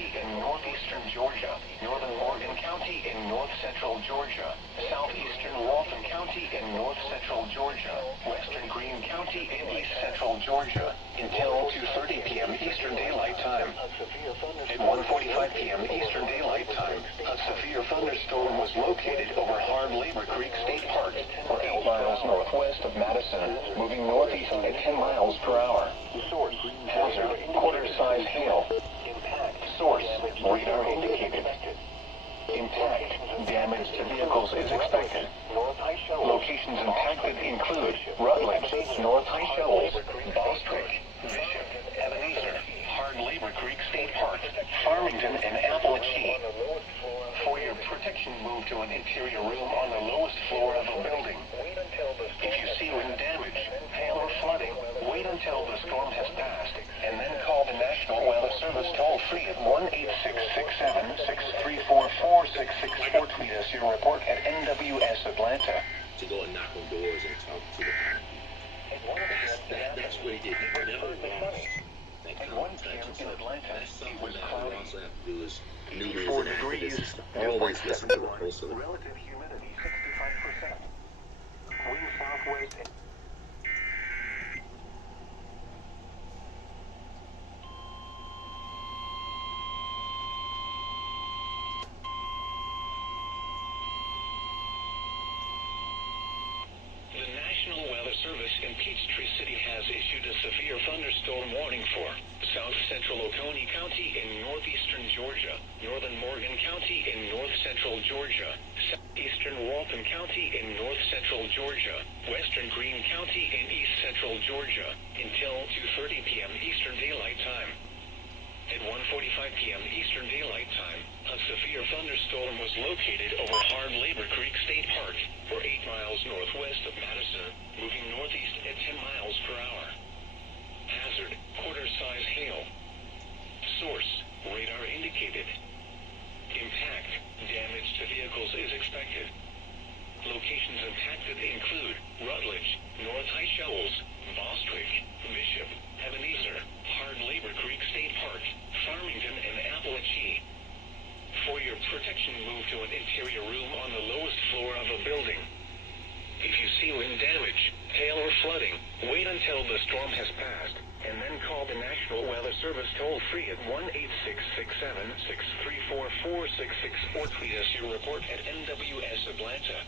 County in northeastern Georgia, northern Morgan County in north-central Georgia, southeastern Walton County in north-central Georgia, western Greene County in east-central Georgia, until 2:30 p.m. Eastern Daylight Time. At 1:45 p.m. Eastern Daylight Time, a severe thunderstorm was located over Hard Labor Creek State Park, or 8 miles northwest of Madison, moving northeast at 10 miles per hour. Hazard, quarter-size hail. Source, radar indicated. Impact, damage to vehicles is expected. Locations impacted include Rutledge, North High Shoals, Bostwick, Bishop, Ebenezer, Hard Labor Creek State Park, Farmington, and Appalachia. For your protection, move to an interior room on the lowest floor of a building. If you see wind damage, hail, or flooding, wait until the storm has passed, and then call the National Weather Service toll-free at 1-866-7-634-4664. Tweet us your report at NWS Atlanta. To go and knock on doors and talk to the that's what he did. He never lost that contact. That's something that we also have to do is 4 degrees. always listen to the pulse of the Relative humidity 65%. Wind southwest. The National Weather Service in Peachtree City has issued a severe thunderstorm warning for South Central Oconee County in northeastern Georgia, northern Morgan County in north-central Georgia, southeastern Walton County in north-central Georgia, western Greene County in east-central Georgia, until 2:30 p.m. Eastern Daylight Time. At 1:45 p.m. Eastern Daylight Time, a severe thunderstorm was located over Hard Labor Creek State Park, or 8 miles northwest of Madison, moving northeast at 10 miles per hour. Hazard, quarter-size hail. Source, radar indicated. Impact, damage to vehicles is expected. Locations impacted include Rutledge, North High Shoals, Bostwick, Bishop, Ebenezer, Hard Labor Creek State Park, Farmington, and Appalachia. For your protection, move to an interior room on the lowest floor of a building. If you see wind damage, hail, or flooding, wait until the storm has passed, and then call the National Weather Service toll-free at 1-866-7-634-4664. Tweet us your report at NWS Atlanta.